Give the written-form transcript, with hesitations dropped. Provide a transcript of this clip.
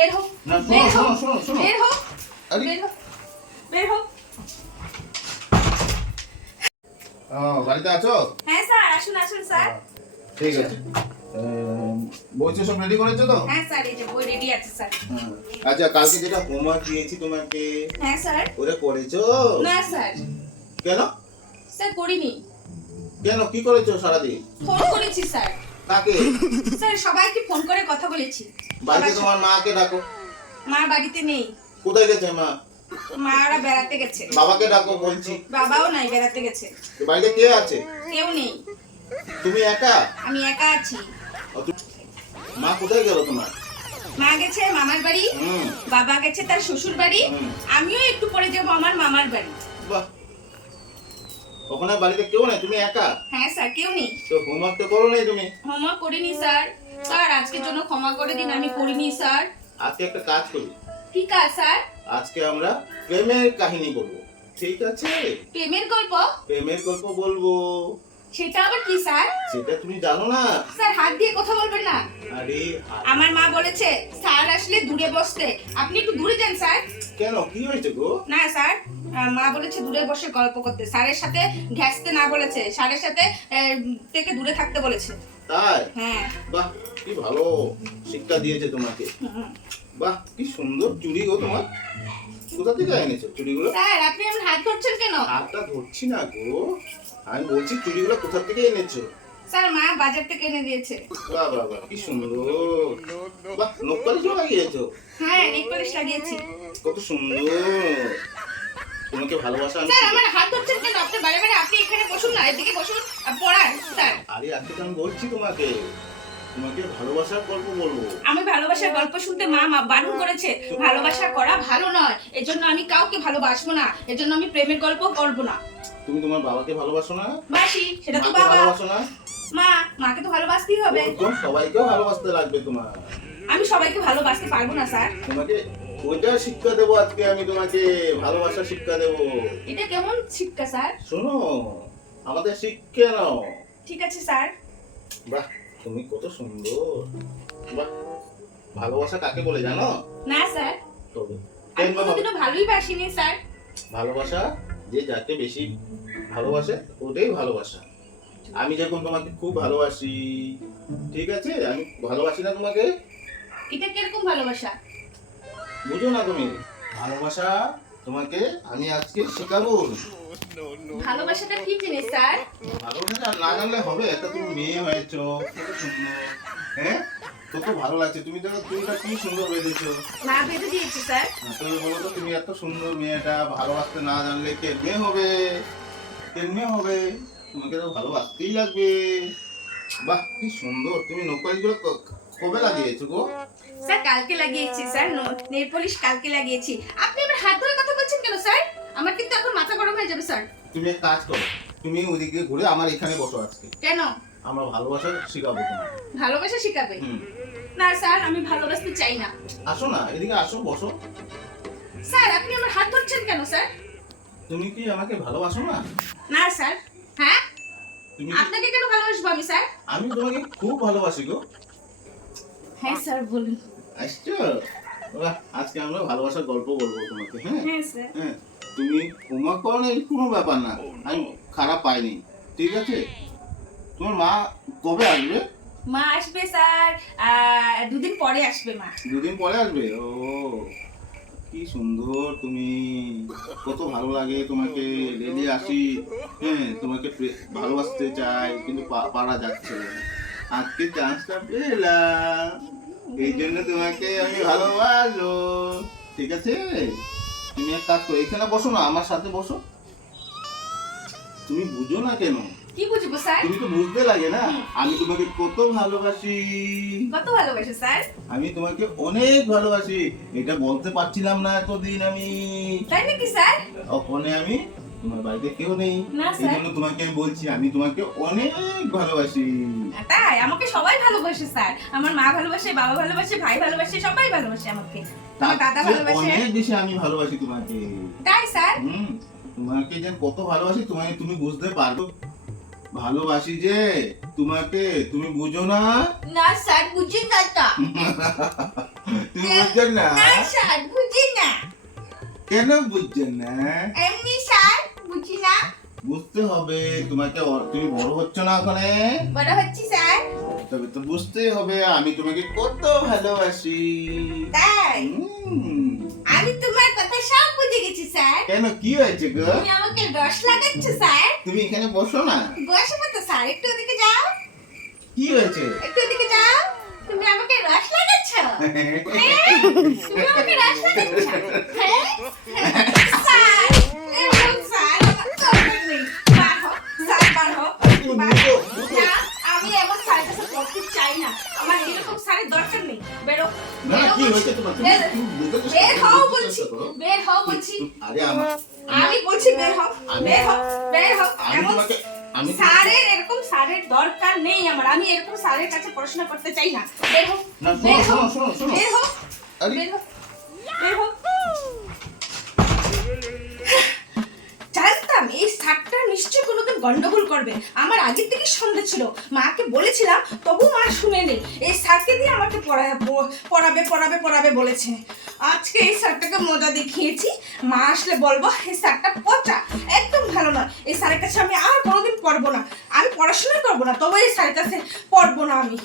বের হো, না, বের হো, শোনো, শোনো। বের হো, আরে। বের হো, বের হো। বাড়িতে আছো? হ্যাঁ স্যার, আসুন আসুন স্যার। ঠিক আছে। বই সব রেডি করেছো তো? হ্যাঁ স্যার, এই যে বই রেডি আছে স্যার। আচ্ছা, কালকে যেটা হোমওয়ার্ক দিয়েছি তোমাকে হ্যাঁ স্যার। ওটা করেছো? না স্যার, কেন? স্যার করিনি। কেন, কি করেছো সারাদিন? ফোন করেছি স্যার। কাকে? স্যার সবাইকে ফোন করে কথা বলেছি। বাড়িতে তোমার মাকে ডাকো। মা বাড়িতে নেই, কোথায় গেছে মা? মারা বেড়াতে গেছে। বাবাকে ডাকো বলছি। বাবাও নাই, বেড়াতে গেছে। তো বাড়িতে কে আছে? কেউ নেই, তুমি একা? আমি একা আছি। মা কোথায় গেল তোমার? মা গেছে মামার বাড়ি, হুম। বাবা গেছে তার শ্বশুর বাড়ি, হুম। আমিও একটু পরে যাবো আমার মামার বাড়ি। বাহ, ওখানে বাড়িতে কেউ নেই, তুমি একা? হ্যাঁ স্যার, কেউ নেই। তো হোমওয়ার্ক তো করো নাই তুমি? হোমওয়ার্ক করিনি স্যার। স্যার আজকের জন্য ক্ষমা করে দিন, আমি করিনি স্যার। আজকে একটা কাজ করি। কি কাজ স্যার? আজকে আমরা প্রেমের কাহিনী বলবো, ঠিক আছে? প্রেমের গল্প? প্রেমের গল্প বলবো। সেটা আবার কি স্যার? সেটা তুমি জানো না? স্যার হাত দিয়ে কথা বলবেন না। আরে আমার মা বলেছে স্যার আসলে দূরে বসতে, আপনি একটু দূরে যান স্যার। কেন, কি হয়েছে গো? না স্যার, মা বলেছে দূরে বসে গল্প করতে, স্যারের সাথে ঘেঁষতে না বলেছে, স্যারের সাথে থেকে দূরে থাকতে বলেছে। তাই? হ্যাঁ। বাহ, কি ভালো শিক্ষা দিয়েছে তোমাকে। হুম। বাহ, কি সুন্দর চুড়ি গো তোমার। কোথা থেকে এনেছো চুড়িগুলো? স্যার আপনি আমার হাত ধরছেন কেন? হাতটা ধরছি না গো, আমি বলছি চুড়িগুলো কোথা থেকে এনেছো? স্যার মা বাজার থেকে এনে দিয়েছে। বাহ বাহ বাহ, কি সুন্দর। বাহ, নখপালিশও লাগিয়েছো? হ্যাঁ, নেক পলিশ লাগিয়েছি। কত সুন্দর। তোমাকে ভালোবাসা আমি স্যার আমার হাত ধরছেন কেন? আপনি বারে বারে আপনি এখানে বসুন না, এদিকে বসুন, পড়ান স্যার। আরে আজকে তো আমি বলছি তোমাকে, তোমাকে ভালোবাসার গল্প বলবো। আমি ভালোবাসার গল্প শুনতে মা বারণ করেছে, ভালোবাসা করা ভালো নয়, এজন্য আমি কাউকে ভালোবাসবো না, এজন্য আমি প্রেমের গল্প করবো না। তুমি তোমার বাবাকে ভালোবাসো না? বাসি, সেটা তো মাকে বাবা। ভালোবাসো না? মা, মাকে তো ভালোবাসতেই হবে। ওরকম সবাইকেও ভালোবাসতে লাগবে তোমার। আমি সবাইকে ভালোবাসতে পারবো না স্যার। তোমাকে ওইটা শিক্ষা দেবো আজকে, আমি তোমাকে ভালোবাসা শিক্ষা দেবো। এটা কেমন শিক্ষা স্যার? শোনো, আমাদের শিক্ষা নাও। ঠিক আছে স্যার। বাহ, তুমি কত সুন্দর। বাহ, ভালোবাসা কাকে বলে জানো? না স্যার, তবে আমি কোনোদিনও ভালোই বাসিনি স্যার। ভালোবাসা যে যাকে বেশি ভালোবাসে ওটাই ভালোবাসা। আমি যখন তোমাকে খুব ভালোবাসি, ঠিক আছে, আমি ভালোবাসি না তোমাকে? এটা কিরকম ভালোবাসা? বুঝো না তুমি? ভালোবাসা তোমাকে আমি আজকে শেখাবো। ভালোবাসাটা কি জিনিস স্যার? ভালোবাসা না জানলে হবে? একটা তুমি মেয়ে হয়েছো, কত সুন্দর। হ্যাঁ, কত ভালো লাগছে। তুমি দেখো চুলটা কি সুন্দর বেঁধেছো। মা বেঁধে দিয়েছে স্যার। তুমি বলো তো, তুমি এত সুন্দর মেয়েটা ভালোবাসতে না জানলে কেমনে হবে? কেমনে হবে? তোমাকে তো ভালোবাসতেই লাগবে। বাহ, কি সুন্দর। তুমি নৌকারিগুলো কবে লাগিয়েছো গো? স্যার কালকে লাগিয়েছি স্যার, নেল পলিশ কালকে লাগিয়েছি। আপনি আমার হাত ধরে কথা বলছেন কেন স্যার? আমার কিন্তু এখন মাথা গরম হয়ে যাবে স্যার। তুমি এক কাজ করো, তুমি ওদিকে ঘুরে আমার এখানে বসো আজকে। কেন? আমরা ভালোবাসা শিখাবো তোমার। ভালোবাসা শিখাবে? হুম। না স্যার, আমি ভালোবাসতে চাই না। আসো না, এদিকে আসো, বসো। স্যার আপনি আমার হাত ধরছেন কেন স্যার? তুমি কি আমাকে ভালোবাসো না? না স্যার। হ্যাঁ, তুমি আপনাকে কেন ভালোবাসবো আমি স্যার? আমি তোমাকে খুব ভালোবাসি গো। হ্যাঁ স্যার বলুন। আসছো? বাহ, আজকে আমরা ভালোবাসার গল্প বলবো তোমাকে। হ্যাঁ হ্যাঁ স্যার। হ্যাঁ, তুমি হোমওয়ার্ক করো না, কোনো ব্যাপার না, আমি খারাপ পাইনি, ঠিক আছে? তোমার মা কবে আসবে? মা আসবে স্যার, দুদিন পরে আসবে মা। দুদিন পরে আসবে? ও, কি সুন্দর তুমি, কত ভালো লাগে তোমাকে। রেডি আসি, হ্যাঁ, তোমাকে ভালোবাসতে চাই, কিন্তু পারা যাচ্ছে না। আজকে চান্সটা পেলাম, এই জন্য তোমাকে আমি ভালোবাসো, ঠিক আছে? তুমি এক কাজ করো, এখানে বসো না, আমার সাথে বসো। তুমি বুঝো না কেন? কি বুঝবো স্যার? তুমি তো বুঝতে লাগে না, আমি তোমাকে কত ভালোবাসি। কত ভালোবাসে স্যার? আমি তোমাকে অনেক ভালোবাসি, এটা বলতে পারছিলাম না এতদিন আমি। তাই নাকি স্যার? ওখানে আমি, তোমার বাড়িতে কেউ নেই, না, এই স্যার। জন্য তোমাকে আমি বলছি আমি তোমাকে অনেক ভালোবাসি। তাই আমাকে সবাই ভালোবাসে স্যার, আমার মা ভালোবাসে, বাবা ভালোবাসে, ভাই ভালোবাসে, সবাই ভালোবাসে আমাকে, আমার দাদা তার চেয়ে ভালোবাসে। অনেক বেশি আমি ভালোবাসি তোমাকে। তাই স্যার? তোমাকে যে কত ভালোবাসি তোমাকে তুমি বুঝতে পারো। ভালোবাসি যে তোমাকে, তুমি বুঝো না? না স্যার বুঝি না তা। তুমি বুঝছো না? না স্যার বুঝি না। কেন বুঝছো না? এমনি স্যার বুঝি না। বুঝতে হবে তোমাকে, তুমি বড় হচ্ছ না ওখানে, বড় হচ্ছি স্যার। তবে তো বুঝতেই হবে আমি তোমাকে কত ভালোবাসি। তাই হুম। আমি তোমার কথা সব বুঝে গেছি স্যার। কেন কি হয়েছে গো? তুমি আমাকে রস লাগাচ্ছ স্যার। তুমি এখানে বসো না। বসবো তো স্যার, একটু ওদিকে যাও, কি হয়েছে? একটু ওদিকে যাও। তুমি আমাকে রস লাগাচ্ছ। তুমি আমাকে রস লাগাচ্ছ। হ্যাঁ? স্যার, এরকম স্যার, আমার দরকার নেই। বার হও, স্যার বার হও। বার হও। না, আমি এমন স্যারের কাছে পড়তে চাই না। আমার এরকম স্যারের দরকার নেই। বেরো, না বেরো কি বলছি। হয়েছে তোমার? তুমি বুঝতে চেষ্টা বের করো, হও বুঝতে বলছি, চেষ্টা করো। বের হও বলছি। আরে আমার আমি বলছি বের হও, বের হও, বের হও। আমি এমন তোমাকে আমি স্যারের এরকম স্যারের দরকার নেই আমার। আমি এরকম স্যারের কাছে পড়াশোনা করতে চাই না। বের হও, না বের শোনো হও, শোনো শোনো শোনো। বের হও, আরে বের হও, বের হও। জানতাম এই স্যারটা নিশ্চয়ই কোনোদিন গন্ডগোল করবে। আমার আগের থেকে সন্দেহ ছিল, মাকে বলেছিলাম তবু মা শুনে নেই। এই স্যারকে দিয়ে আমাকে পড়াবে পড়াবে পড়াবে বলেছে। আজকে এই স্যারটাকে মজা দেখিয়েছি। মা আসলে বলবো এই স্যারটা পচা, একদম ভালো নয়। এই স্যারের কাছে আমি আর কোনোদিন পড়বো না। আমি পড়াশোনা করবো না, তবে এই স্যারের কাছে পড়বো না আমি।